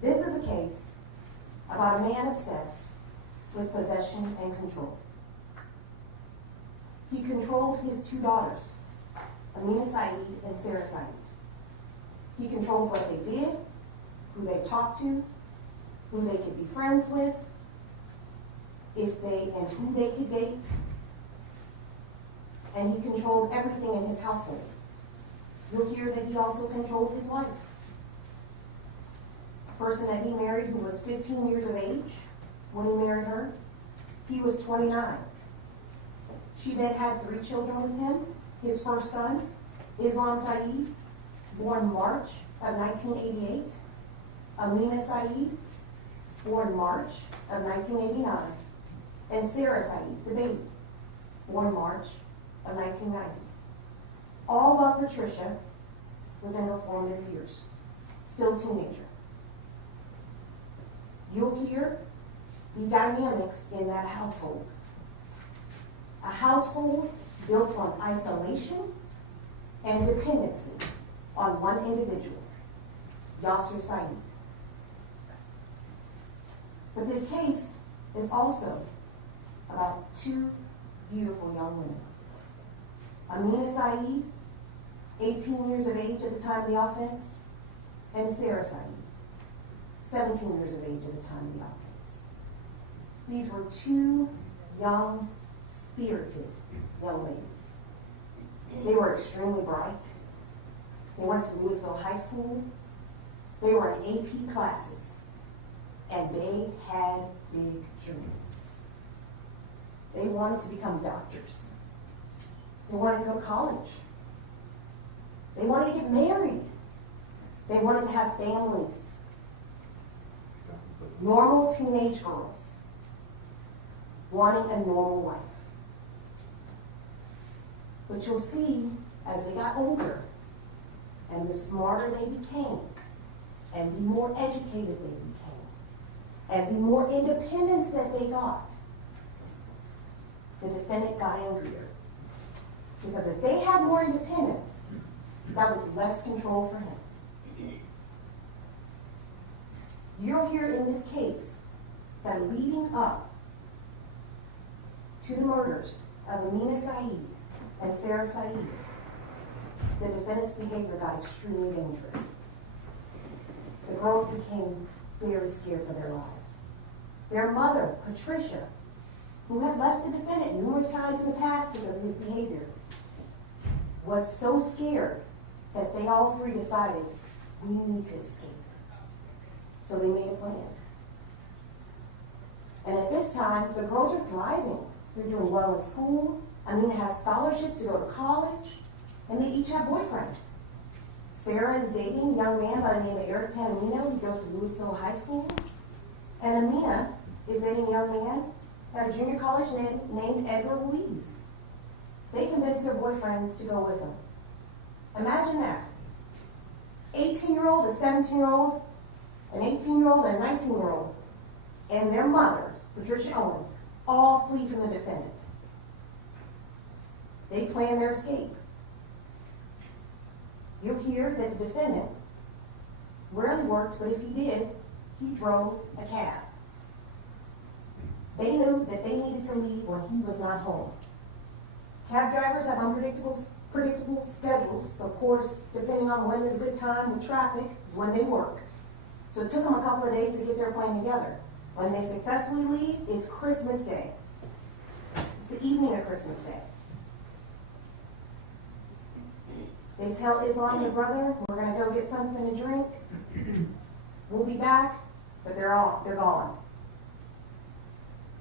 This is a case about a man obsessed with possession and control. He controlled his two daughters, Amina Said and Yaser Said. He controlled what they did, who they talked to, who they could be friends with, and who they could date. And he controlled everything in his household. You'll hear that he also controlled his wife. A person that he married who was 15 years of age when he married her. He was 29. She then had 3 children with him. His first son, Yaser Said, born March of 1988. Amina Said, born March of 1989. And Yaser Said, the baby, born March of 1990. All while Patricia was in her formative years, still a teenager. You'll hear the dynamics in that household. A household built on isolation and dependency on one individual, Yaser Said. But this case is also about 2 beautiful young women. Amina Said, 18 years of age at the time of the offense, and Yaser Said, 17 years of age at the time of the offense. These were 2 young, spirited young ladies. They were extremely bright. They went to Louisville High School. They were in AP classes, and they had big dreams. They wanted to become doctors. They wanted to go to college. They wanted to get married. They wanted to have families. Normal teenage girls wanting a normal life. But you'll see, as they got older, and the smarter they became, and the more educated they became, and the more independence that they got, the defendant got angrier. Because if they had more independence, that was less control for him. You'll hear in this case that leading up to the murders of Amina Said and Yaser Said, the defendant's behavior got extremely dangerous. The girls became very scared for their lives. Their mother, Patricia, who had left the defendant numerous times in the past because of his behavior, was so scared that they all 3 decided, we need to escape. So they made a plan. And at this time, the girls are thriving. They're doing well in school. Amina has scholarships to go to college, and they each have boyfriends. Sarah is dating a young man by the name of Irving who goes to Louisville High School. And Amina is dating a young man at a junior college named Edward Louise. They convinced their boyfriends to go with them. Imagine that. 18-year-old, a 17-year-old, an 18-year-old, and a 19-year-old, and their mother, Patricia Owens, all flee from the defendant. They plan their escape. You'll hear that the defendant rarely worked, but if he did, he drove a cab. They knew that they needed to leave when he was not home. Cab drivers have unpredictable schedules, so of course, depending on when is a good time with traffic, is when they work. So it took them a couple of days to get their plan together. When they successfully leave, it's Christmas Day. It's the evening of Christmas Day. They tell Islam, their brother, we're going to go get something to drink. We'll be back, but they're gone.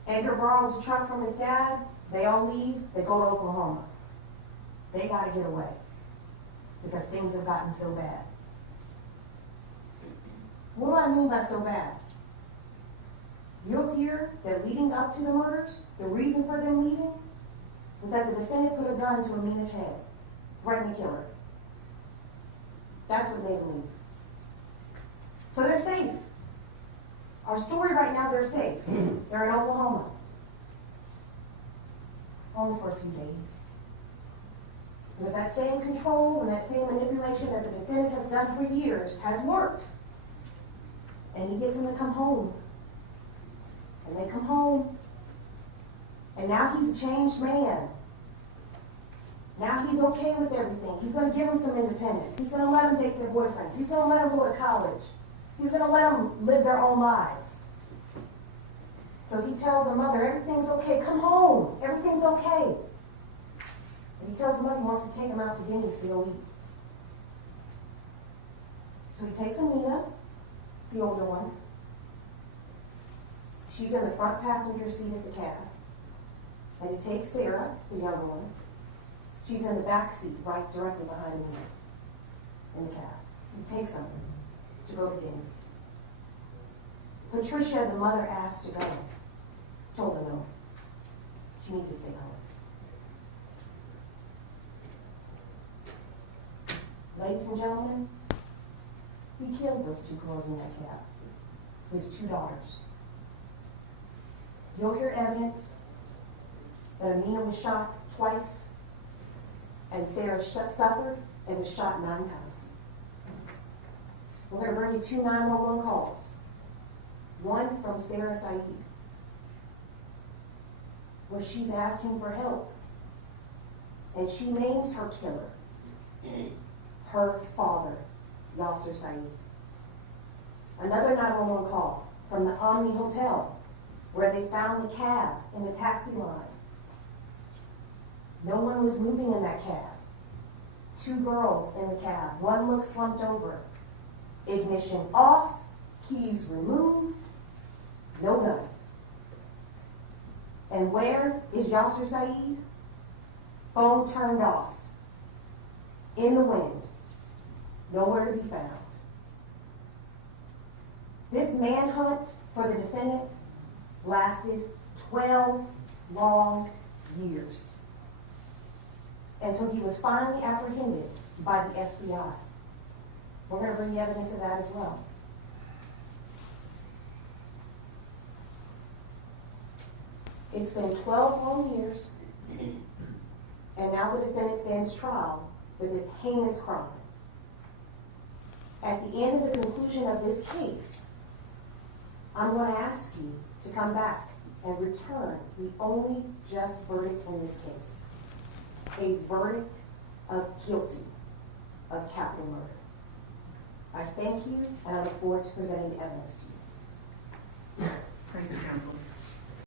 Edgar borrows a truck from his dad. They all leave. They go to Oklahoma. They got to get away because things have gotten so bad. What do I mean by so bad? You'll hear that leading up to the murders, the reason for them leaving was that the defendant put a gun to Amina's head, threatened to kill her. That's what made them leave. So they're safe. Our story right now, they're safe. They're in Oklahoma. Only for a few days. Because that same control and that same manipulation that the defendant has done for years has worked. And he gets them to come home. And they come home. And now he's a changed man. Now he's okay with everything. He's going to give them some independence. He's going to let them date their boyfriends. He's going to let them go to college. He's going to let them live their own lives. So he tells the mother, everything's okay. Come home. Everything's okay. And he tells the mother he wants to take him out to Denny's to go eat. So he takes Amina, the older one. She's in the front passenger seat of the cab. And he takes Sarah, the younger one. She's in the back seat, right directly behind me in the cab. He takes them to go to Denny's. Patricia, the mother, asked to go. Told her no. She needed to stay home. Ladies and gentlemen, he killed those 2 girls in that cab. His 2 daughters. You'll hear evidence that Amina was shot twice, and Sarah suffered and was shot 9 times. We're going to bring you 2 911 calls. One from Yaser Said, where she's asking for help. And she names her killer, her father, Yaser Said. Another 911 call from the Omni Hotel, where they found the cab in the taxi line. No one was moving in that cab. 2 girls in the cab. One looked slumped over. Ignition off, keys removed, no gun. And where is Yaser Said? Phone turned off. In the wind. Nowhere to be found. This manhunt for the defendant lasted 12 long years until he was finally apprehended by the FBI. We're going to bring you evidence of that as well. It's been 12 long years, and now the defendant stands trial for this heinous crime. At the end of the conclusion of this case, I'm going to ask you to come back and return the only just verdict in this case. A verdict of guilty of capital murder. I thank you, and I look forward to presenting the evidence to you. Thank you, counsel.